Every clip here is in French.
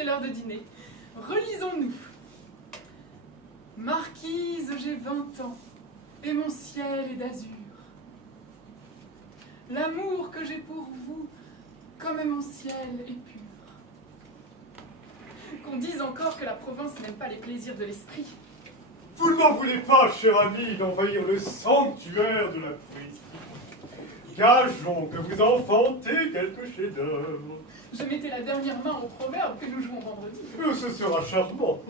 c'est l'heure de dîner. Relisons-nous. Marquise, j'ai 20 ans, et mon ciel est d'azur. L'amour que j'ai pour vous, comme mon ciel est pur. Qu'on dise encore que la province n'aime pas les plaisirs de l'esprit. Vous ne m'en voulez pas, cher ami, d'envahir le sanctuaire de la poésie. Gageons que vous enfantez quelque chef-d'œuvre. Je mettais la dernière main au proverbe que nous jouons vendredi. Ce sera charmant,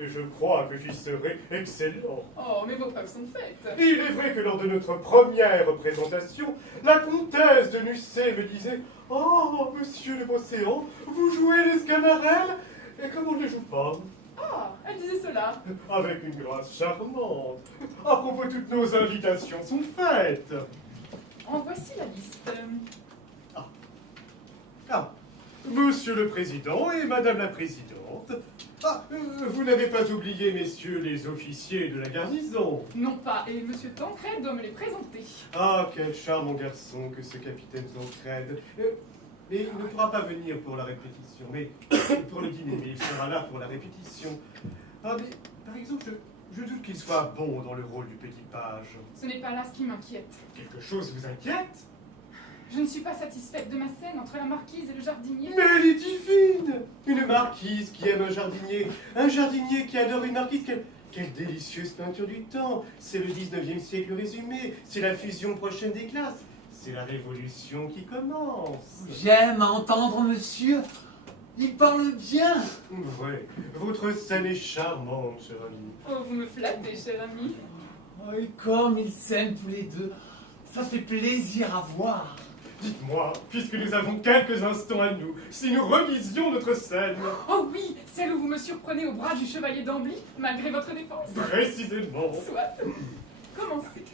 et je crois que j'y serai excellent. Oh, mais vos preuves sont faites. Il est vrai que lors de notre première représentation, la comtesse de Nucé me disait « Oh, monsieur le Bosséan, vous jouez les Sganarelle ?» Et comme on ne les joue pas, Ah, elle disait cela. avec une grâce charmante. À propos, toutes nos invitations sont faites. En voici la liste. Ah, monsieur le président et madame la présidente. Ah, vous n'avez pas oublié, messieurs les officiers de la garnison. Non pas, et monsieur Tancred doit me les présenter. Ah, quel charmant garçon que ce capitaine Tancred. Mais il ne pourra pas venir pour la répétition, mais pour le dîner, mais il sera là pour la répétition. Ah, mais par exemple, je doute qu'il soit bon dans le rôle du petit page. Ce n'est pas là ce qui m'inquiète. Quelque chose vous inquiète? Je ne suis pas satisfaite de ma scène entre la marquise et le jardinier. Mais elle est divine! Une marquise qui aime un jardinier qui adore une marquise. Quelle délicieuse peinture du temps! C'est le 19e siècle résumé, c'est la fusion prochaine des classes, c'est la révolution qui commence. J'aime à entendre monsieur. Il parle bien. Ouais, votre scène est charmante, cher ami. Oh, vous me flattez, cher ami. Oh, et comme ils s'aiment tous les deux. Ça fait plaisir à voir. Dites-moi, puisque nous avons quelques instants à nous, si nous relisions notre scène. Oh oui, celle où vous me surprenez au bras du chevalier d'Ambly, malgré votre défense. Précisément. Soit. Commencez.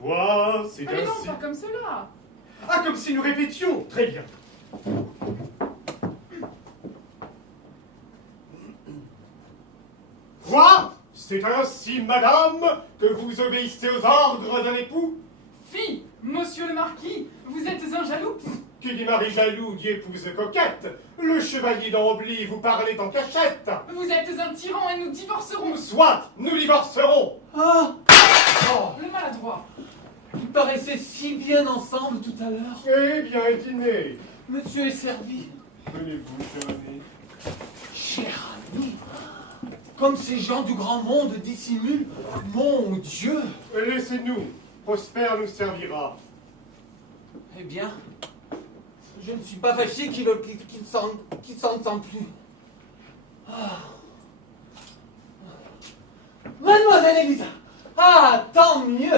Quoi? C'est Mais non, ainsi. pas comme cela. Ah, comme si nous répétions. Très bien. Quoi? C'est ainsi, madame, que vous obéissez aux ordres d'un époux? Fille, monsieur le marquis, vous êtes un jaloux. Qui dit mari jaloux dit épouse coquette. Le chevalier d'Ambly vous parlait en cachette. Vous êtes un tyran et nous divorcerons. Soit, nous divorcerons. Ah oh, Le maladroit. ils paraissaient si bien ensemble tout à l'heure. Eh bien, dîner. Monsieur est servi. Venez-vous, cher ami. Cher ami, comme ces gens du grand monde dissimulent, mon Dieu. Laissez-nous. Prosper nous servira. Eh bien, je ne suis pas fâché qu'il s'en sent plus. Ah. Mademoiselle Elisa, ah, tant mieux.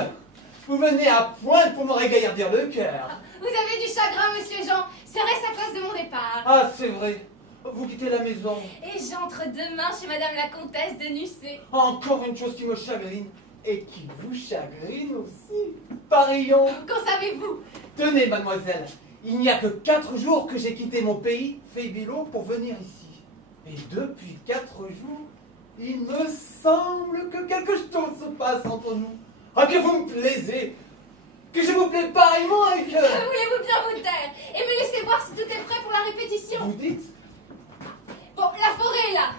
Vous venez à point pour me régaillardir le cœur. Vous avez du chagrin, monsieur Jean. Serait-ce à cause de mon départ? Ah, c'est vrai. Vous quittez la maison. Et j'entre demain chez madame la comtesse de Nucé. Encore une chose qui me chagrine. Et qui vous chagrine aussi. Parillon. Qu'en savez-vous? Tenez, mademoiselle, il n'y a que 4 jours que j'ai quitté mon pays, Feybilo, pour venir ici. Et depuis 4 jours, il me semble que quelque chose se passe entre nous. Ah, que vous me plaisez, que je vous plais pareillement et que... Voulez-vous bien vous taire et me laisser voir si tout est prêt pour la répétition? Vous dites? Bon, la forêt, là.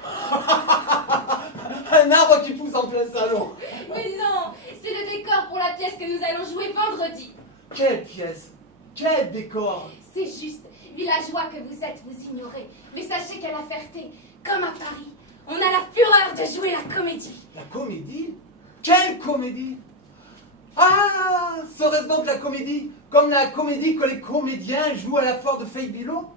Un arbre qui pousse en plein salon. Mais non, c'est le décor pour la pièce que nous allons jouer vendredi. Quelle pièce? Quel décor? C'est juste, villageois que vous êtes, vous ignorez. Mais sachez qu'à La Ferté, comme à Paris, on a la fureur de jouer la comédie. La comédie? Quelle comédie? Ah, serait-ce donc la comédie comme la comédie que les comédiens jouent à la foire de Feybilo?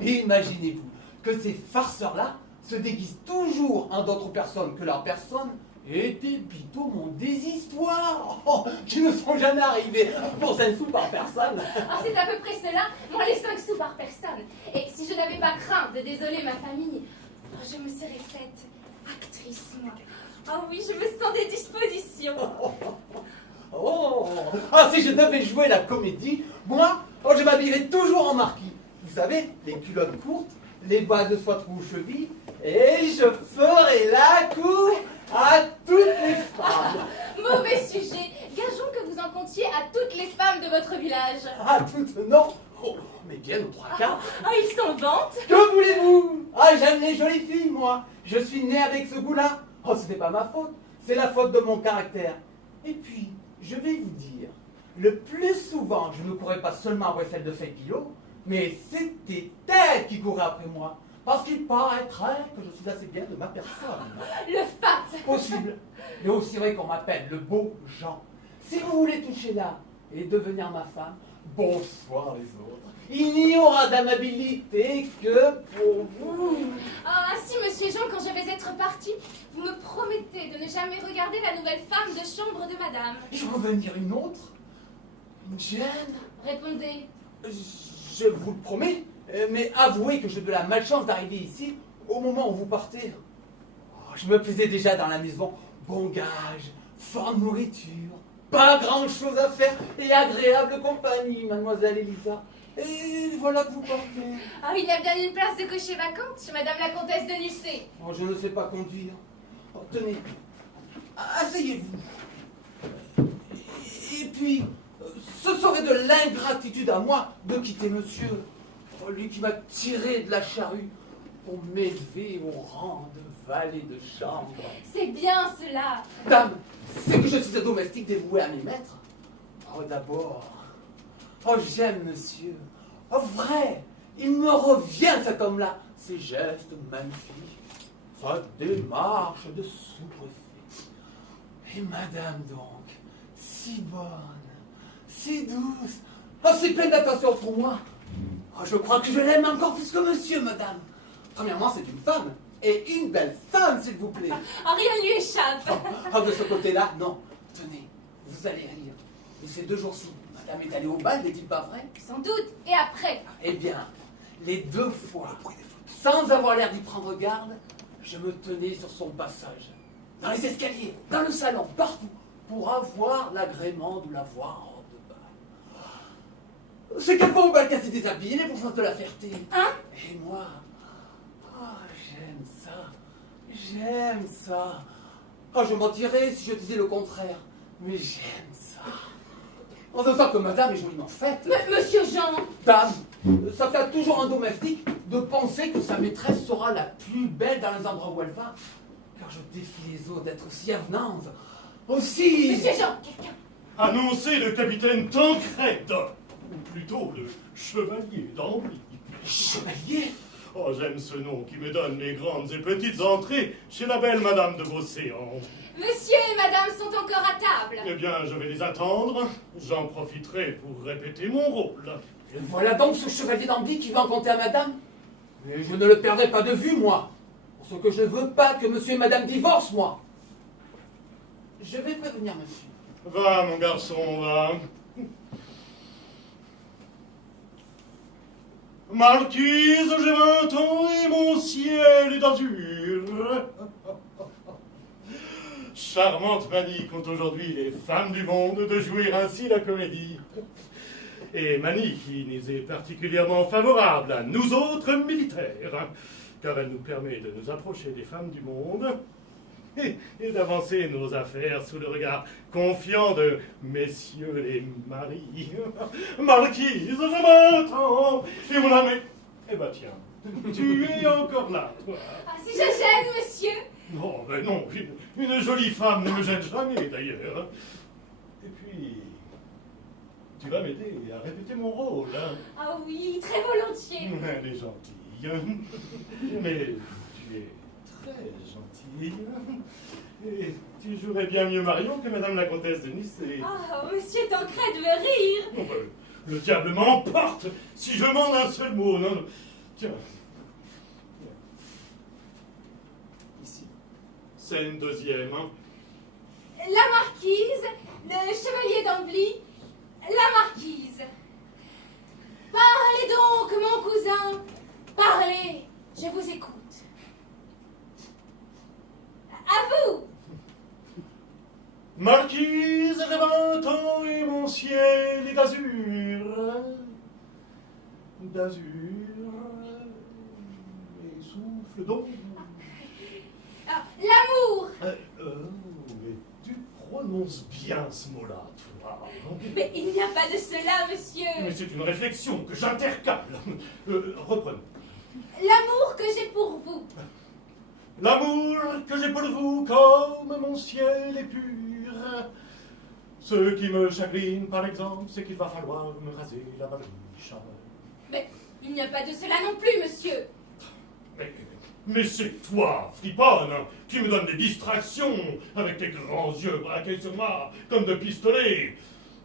Imaginez-vous que ces farceurs-là se déguisent toujours en d'autres personnes que leur personne et débitent des histoires qui ne sont jamais arrivées pour 5 sous par personne. Ah, c'est à peu près cela, moins les 5 sous par personne. Et si je n'avais pas craint de désoler ma famille, je me serais faite actrice, moi. Ah oui, je me sens des dispositions. Oh, ah, si je devais jouer la comédie, moi, je m'habillerais toujours en marquis. Vous savez, les culottes courtes, les bas de soie aux chevilles, et je ferais la cour à toutes les femmes. Mauvais sujet. Gageons que vous en comptiez à toutes les femmes de votre village. À toutes, non. Oh, mais bien aux 3 quarts. Ah, ils s'en vantent. Que voulez-vous? Ah, j'aime les jolies filles, moi. Je suis né avec ce goût-là. Oh, ce n'est pas ma faute. C'est la faute de mon caractère. Et puis, je vais vous dire, le plus souvent, je ne courais pas seulement après celle de Fay-Pilot, mais c'était elle qui courait après moi. Parce qu'il paraîtrait que je suis assez bien de ma personne. Le fat. Possible. Mais aussi vrai qu'on m'appelle le beau Jean. Si vous voulez toucher là et devenir ma femme, bonsoir les autres. Il n'y aura d'amabilité que pour vous. Ah, ainsi, monsieur Jean, quand je vais être parti, vous me promettez de ne jamais regarder la nouvelle femme de chambre de madame. Je vais venir une autre. Une Jane. Répondez. Je vous le promets. Mais avouez que j'ai de la malchance d'arriver ici au moment où vous partez. Oh, je me plaisais déjà dans la maison. Bon gage, forte nourriture, pas grand chose à faire et agréable compagnie, mademoiselle Elisa. Et voilà que vous partez. Ah, il y a bien une place de cocher vacante chez madame la comtesse de Nussé. Oh, je ne sais pas conduire. Oh, tenez, asseyez-vous. Et puis, ce serait de l'ingratitude à moi de quitter monsieur, lui qui m'a tiré de la charrue pour m'élever au rang de valet de chambre. C'est bien cela. Dame, c'est que je suis un domestique dévoué à mes maîtres. Oh, d'abord, oh, j'aime monsieur. Oh, vrai, il me revient cet homme-là. Ses gestes magnifiques, sa démarche de sous-préfet. Et madame donc, si bonne, si douce, oh, si pleine d'attention pour moi. Oh, je crois que je l'aime encore plus que monsieur, madame. Premièrement, c'est une femme. Et une belle femme, s'il vous plaît. Ah, rien ne lui échappe. Oh, de ce côté-là, non. Tenez, vous allez rire. Mais ces 2 jours-ci, madame est allée au bal, n'est-il pas vrai? Sans doute. Et après? Eh bien, les 2 fois, sans avoir l'air d'y prendre garde, je me tenais sur son passage. Dans les escaliers, dans le salon, partout, pour avoir l'agrément de la voir en robe de bal. C'est quelquefois au bal qu'elle s'est déshabillée, les bourgeoises de la Ferté. Hein? Et moi, oh, j'aime ça. J'aime ça. Oh, je mentirais si je disais le contraire. Mais j'aime ça. On se sent que madame est joliment faite. Monsieur Jean. Dame, ça fait toujours un domestique de penser que sa maîtresse sera la plus belle dans les endroits où elle va. Car je défie les autres d'être aussi avenantes. Aussi... Monsieur Jean, quelqu'un. Annoncez le capitaine Tancred, ou plutôt le chevalier d'Ambly. Chevalier? Oh, j'aime ce nom qui me donne les grandes et petites entrées chez la belle Madame de Beauséant. Monsieur et madame sont encore à table. Eh bien, je vais les attendre. J'en profiterai pour répéter mon rôle. Et voilà donc ce chevalier d'Ambly qui va en compter à madame. Mais je ne le perdrai pas de vue, moi. Pour ce que je ne veux pas que monsieur et madame divorcent, moi. Je vais prévenir monsieur. Va, mon garçon, va. Marquise, j'ai 20 ans et mon ciel est d'azur. Charmante manie qu'ont aujourd'hui les femmes du monde de jouer ainsi la comédie. Et manie qui nous est particulièrement favorable à nous autres militaires, car elle nous permet de nous approcher des femmes du monde et d'avancer nos affaires sous le regard confiant de messieurs les maris. Marquise, je m'attends, et mon ami... Eh ben tiens, tu es encore là, toi. Ah, si je gêne, monsieur. Non, ben non, une jolie femme ne me gêne jamais, d'ailleurs. Et puis, tu vas m'aider à répéter mon rôle, hein. Ah oui, très volontiers. Elle est gentille, mais tu es très gentille. Et tu jouerais bien mieux Marion que Madame la Comtesse de Nussé. Ah, monsieur Tancred veut rire. Oh, ben, le diable m'emporte si je mens d'un seul mot. Non, non. Tiens. Ici. Scène deuxième. Hein. La marquise, le chevalier d'Ambly, la marquise. Parlez donc, mon cousin. Parlez, je vous écoute. À vous. Marquise, j'ai 20 ans et mon ciel est d'azur. D'azur. Et souffle donc. Ah, l'amour. Mais tu prononces bien ce mot-là, toi. Mais il n'y a pas de cela, monsieur. Mais c'est une réflexion que j'intercale. Reprenons. L'amour que j'ai pour vous. L'amour que j'ai pour vous, comme mon ciel est pur. Ce qui me chagrine, par exemple, c'est qu'il va falloir me raser la barbiche. Mais il n'y a pas de cela non plus, monsieur. Mais c'est toi, friponne, qui me donne des distractions avec tes grands yeux braqués sur moi comme de pistolets.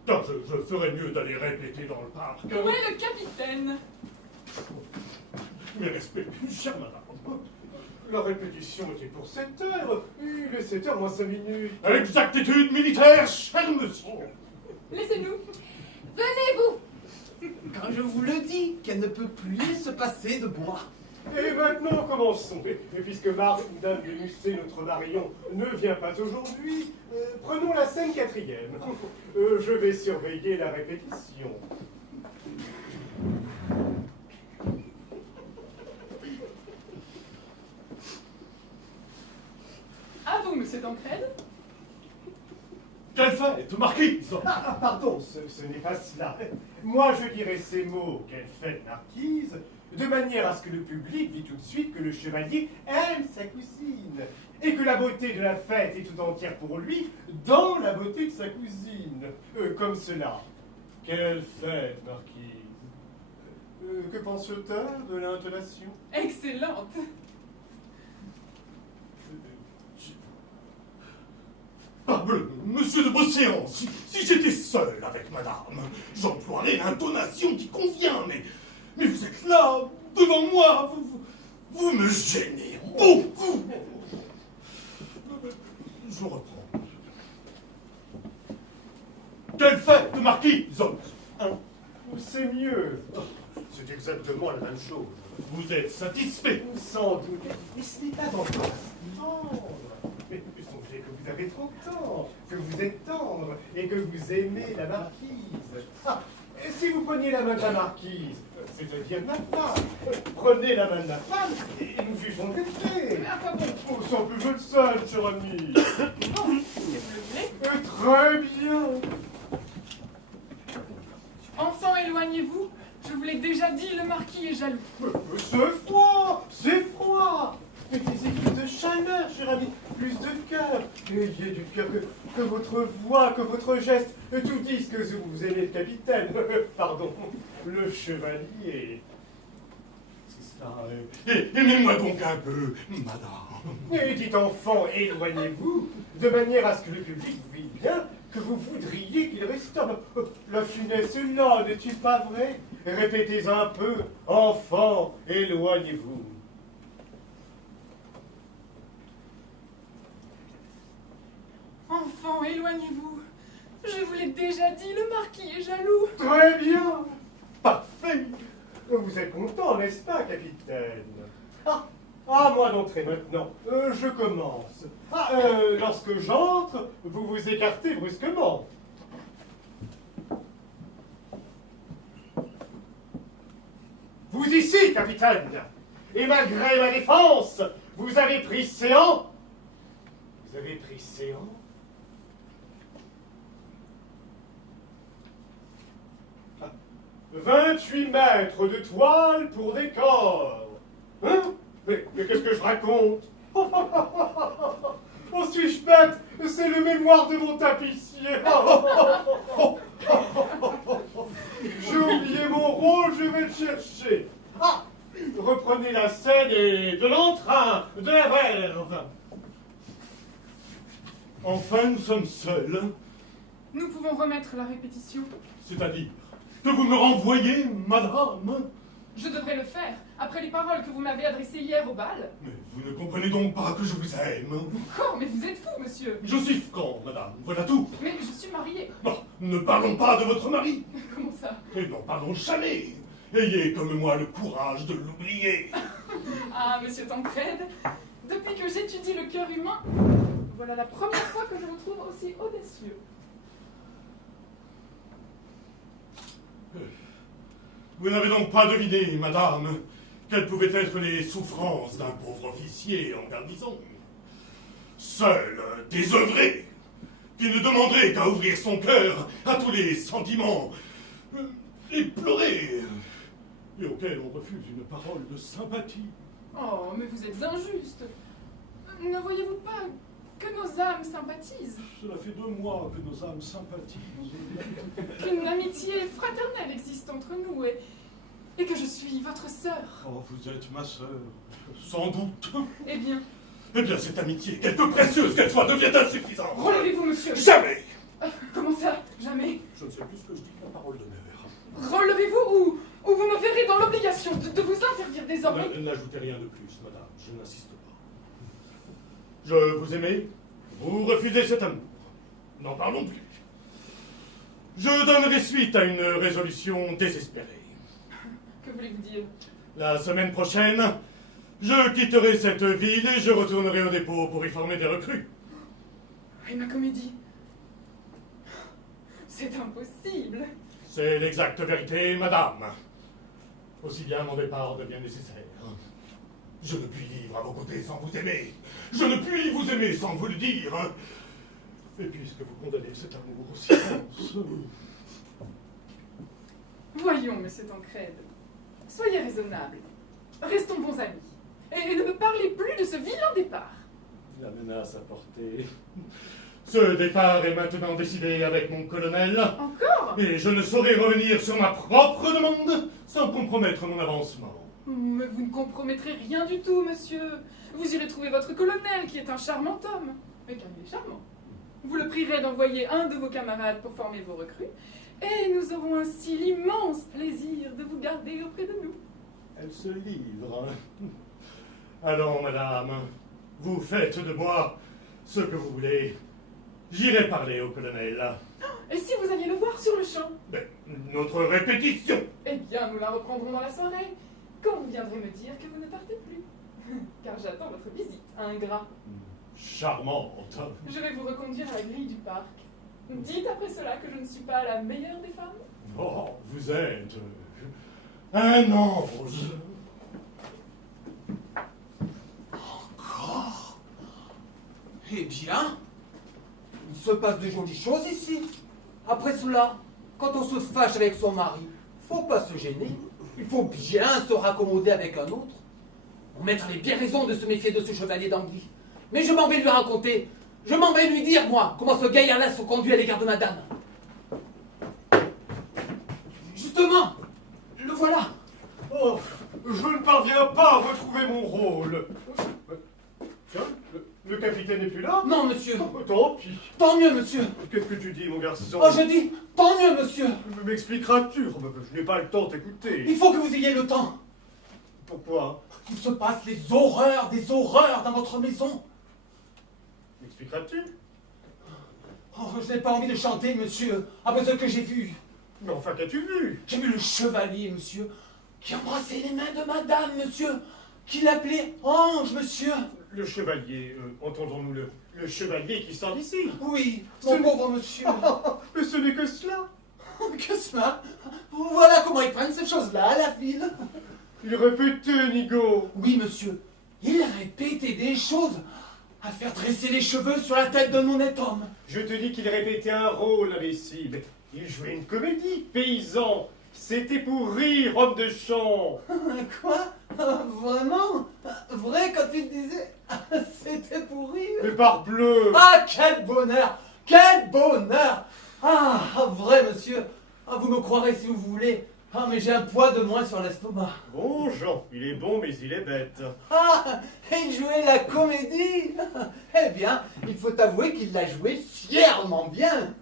Car je ferais mieux d'aller répéter dans le parc. Où est le capitaine? Mes respects, chère madame. La répétition était pour 7 heures. Il est 7 heures moins 5 minutes. Exactitude militaire, cher monsieur. Laissez-nous. Venez-vous. Quand je vous le dis, qu'elle ne peut plus se passer de moi. Et maintenant, commençons. Et puisque Madame de Musset, notre Marion, ne vient pas aujourd'hui, prenons la scène 4e. Je vais surveiller la répétition. À vous, monsieur Tancred. Quelle fête, marquise. Pardon, ce n'est pas cela. Moi, je dirais ces mots, quelle fête marquise, de manière à ce que le public vit tout de suite que le chevalier aime sa cousine, et que la beauté de la fête est tout entière pour lui dans la beauté de sa cousine. Comme cela. Quelle fête, marquise. Que pense-t-elle de l'intonation? Excellente. Parbleu, monsieur de Beauséant, si j'étais seul avec madame, j'emploierais l'intonation qui convient, mais vous êtes là, devant moi, vous me gênez beaucoup. Je reprends. Quelle fête, marquise? C'est mieux. C'est exactement la même chose. Vous êtes satisfait? Sans doute. Mais ce n'est pas encore tendre. Mais songez que vous avez 30 ans, que vous êtes tendre et que vous aimez la marquise. Ah, et si vous preniez la main de la marquise, c'est-à-dire de ma femme, prenez la main de ma femme et nous jugerons des faits. Mais à quoi bon? Oh, sans plus je le seul, cher ami. Bon, si vous le voulez. Très bien. Enfant, éloignez-vous. Je vous l'ai déjà dit, le marquis est jaloux. C'est froid, c'est froid. Mettez plus de chaleur, cher ami, plus de cœur. Ayez du cœur, que votre voix, que votre geste, tout disent que vous aimez le capitaine. Pardon, le chevalier. C'est ça. Aimez-moi donc un peu, madame. Et dites enfant, éloignez-vous, de manière à ce que le public vit bien que vous voudriez qu'il restaure. La finesse est là, n'est-il pas vrai? Répétez un peu, enfant, éloignez-vous. Enfant, éloignez-vous. Je vous l'ai déjà dit, le marquis est jaloux. Très bien, parfait. Vous êtes content, n'est-ce pas, capitaine? Ah, moi d'entrer maintenant. Je commence. Lorsque j'entre, vous vous écartez brusquement. Vous ici, capitaine. Et malgré ma défense, vous avez pris séant. Vous avez pris séant. 28 mètres de toile pour décor. Hein? Mais qu'est-ce que je raconte? Oh, suis-je bête? C'est le mémoire de mon tapissier. J'ai oublié mon rôle, je vais le chercher. Reprenez la scène et de l'entrain, de la verve. Enfin, nous sommes seuls. Nous pouvons remettre la répétition. C'est-à-dire que vous me renvoyez, madame? Je devrais le faire, après les paroles que vous m'avez adressées hier au bal. Mais vous ne comprenez donc pas que je vous aime. Encore, mais vous êtes fou, monsieur. Je suis franc, madame, voilà tout. Mais je suis mariée. Bon, ne parlons pas de votre mari. Comment ça? Et n'en parlons jamais. Ayez comme moi le courage de l'oublier. Ah, monsieur Tancred, depuis que j'étudie le cœur humain, voilà la première fois que je vous trouve aussi audacieux. Vous n'avez donc pas deviné, madame, quelles pouvaient être les souffrances d'un pauvre officier en garnison. Seul, désœuvré, qui ne demanderait qu'à ouvrir son cœur à tous les sentiments, et pleurer, et auquel on refuse une parole de sympathie. Oh, mais vous êtes injuste. Ne voyez-vous pas que nos âmes sympathisent? Cela fait 2 mois que nos âmes sympathisent. Qu'une amitié fraternelle existe entre nous et que je suis votre sœur. Oh, vous êtes ma sœur, sans doute. Eh bien, Cette amitié, quelque précieuse qu'elle soit, devient insuffisante. relevez-vous, monsieur. Jamais. Comment ça? Jamais? Je ne sais plus ce que je dis, ma parole d'honneur. Relevez-vous ou vous me verrez dans l'obligation de vous interdire désormais. N'ajoutez rien de plus, madame, je n'insiste pas. Je vous aimais, vous refusez cet amour. N'en parlons plus. Je donnerai suite à une résolution désespérée. Que voulez-vous dire? La semaine prochaine, je quitterai cette ville et je retournerai au dépôt pour y former des recrues. Et ma comédie? C'est impossible. C'est l'exacte vérité, madame. Aussi bien mon départ devient nécessaire. Je ne puis vivre à vos côtés sans vous aimer. Je ne puis vous aimer sans vous le dire. Et puisque vous condamnez cet amour au silence... Voyons, monsieur Tancrède. Soyez raisonnable. Restons bons amis. Et ne me parlez plus de ce vilain départ. La menace à portée. Ce départ est maintenant décidé avec mon colonel. Encore? Et je ne saurais revenir sur ma propre demande sans compromettre mon avancement. Mais vous ne compromettrez rien du tout, monsieur. Vous irez trouver votre colonel, qui est un charmant homme. Mais car il est charmant. Vous le prierez d'envoyer un de vos camarades pour former vos recrues, et nous aurons ainsi l'immense plaisir de vous garder auprès de nous. Elle se livre. Allons, madame, vous faites de moi ce que vous voulez. J'irai parler au colonel. Et si vous alliez le voir sur le champ? Mais notre répétition. Eh bien, nous la reprendrons dans la soirée, quand vous viendrez me dire que vous ne partez plus. Car j'attends votre visite, ingrat. Charmante. Je vais vous reconduire à la grille du parc. Dites après cela que je ne suis pas la meilleure des femmes. Oh, vous êtes un ange. Encore? Eh bien, il se passe de jolies choses ici. Après cela, quand on se fâche avec son mari, faut pas se gêner. Il faut bien se raccommoder avec un autre. Mon maître avait bien raison de se méfier de ce chevalier d'Angly. Mais je m'en vais lui raconter. Je m'en vais lui dire, moi, comment ce gaillard-là se conduit à l'égard de madame. Justement, le voilà. Oh, je ne parviens pas à retrouver mon rôle. Tiens, le capitaine n'est plus là? Non, monsieur. Oh, tant pis. Tant mieux, monsieur. Qu'est-ce que tu dis, mon garçon? Oh, je dis, tant mieux, monsieur. M'expliqueras-tu? Oh, je n'ai pas le temps d'écouter. Il faut que vous ayez le temps. Pourquoi? Il se passe des horreurs dans votre maison. M'expliqueras-tu? Oh, je n'ai pas envie de chanter, monsieur, après ce que j'ai vu. Mais enfin, qu'as-tu vu? J'ai vu le chevalier, monsieur, qui embrassait les mains de madame, monsieur, qui l'appelait Ange, monsieur. Le chevalier, entendons-nous le chevalier qui sort d'ici. Oui, Ce mon n'est- pauvre monsieur. Mais ce n'est que cela. Que cela? Voilà comment ils prennent ces choses-là à la ville. Il répétait, Nigo. Oui, monsieur, il répétait des choses à faire dresser les cheveux sur la tête d'un honnête homme. Je te dis qu'il répétait un rôle, imbécile. Il jouait une comédie, paysan. C'était pour rire, homme de champ. Quoi? Vraiment? Vrai quand tu disais c'était pour rire? Mais parbleu. Ah, quel bonheur! Quel bonheur! Ah, vrai, monsieur. Ah, vous me croirez si vous voulez. Ah, mais j'ai un poids de moins sur l'estomac. Bon, Jean, il est bon, mais il est bête. Ah, et il jouait la comédie. Eh bien, il faut avouer qu'il l'a joué fièrement bien.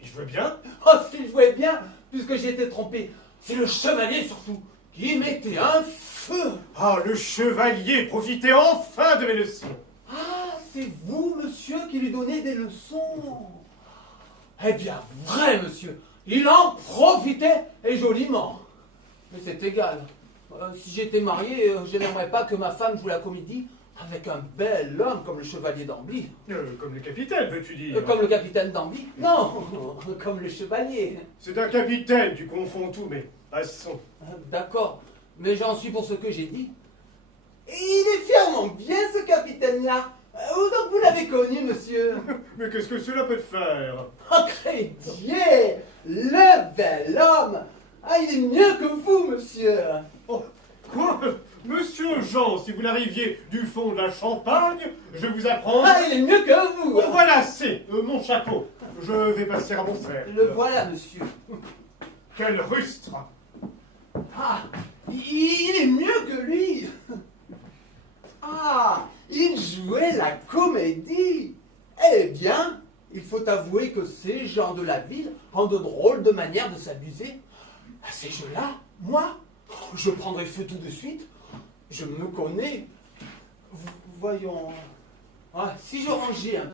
Je veux bien. Oh, s'il jouait bien, puisque j'ai été trompé. C'est le chevalier, surtout, qui mettait un feu. Ah, le chevalier profitait enfin de mes leçons. Ah, c'est vous, monsieur, qui lui donnez des leçons. Eh bien, vrai, monsieur, il en profitait, et joliment. Mais c'est égal. Si j'étais marié, je n'aimerais pas que ma femme joue la comédie avec un bel homme comme le chevalier d'Ambly. Comme le capitaine, veux-tu dire? Comme le capitaine d'Ambly? Non, comme le chevalier. C'est un capitaine, tu confonds tout, mais passons. D'accord, mais j'en suis pour ce que j'ai dit. Et il est fièrement bien, ce capitaine-là. Où donc vous l'avez connu, monsieur? Mais qu'est-ce que cela peut te faire? Oh, crédier! Le bel homme! Ah, il est mieux que vous, monsieur! Oh, Quoi? Monsieur Jean, si vous n'arriviez du fond de la Champagne, je vous apprends... Ah, il est mieux que vous. Oh, voilà, c'est mon chapeau. Je vais passer à mon cercle. Le voilà, monsieur. Quel rustre! Ah, il est mieux que lui. Ah, il jouait la comédie. Eh bien, il faut avouer que ces gens de la ville ont de drôles de manières de s'amuser. À ces jeux-là, moi, je prendrai feu tout de suite. Je me connais. Voyons. Ah, si je rangeais un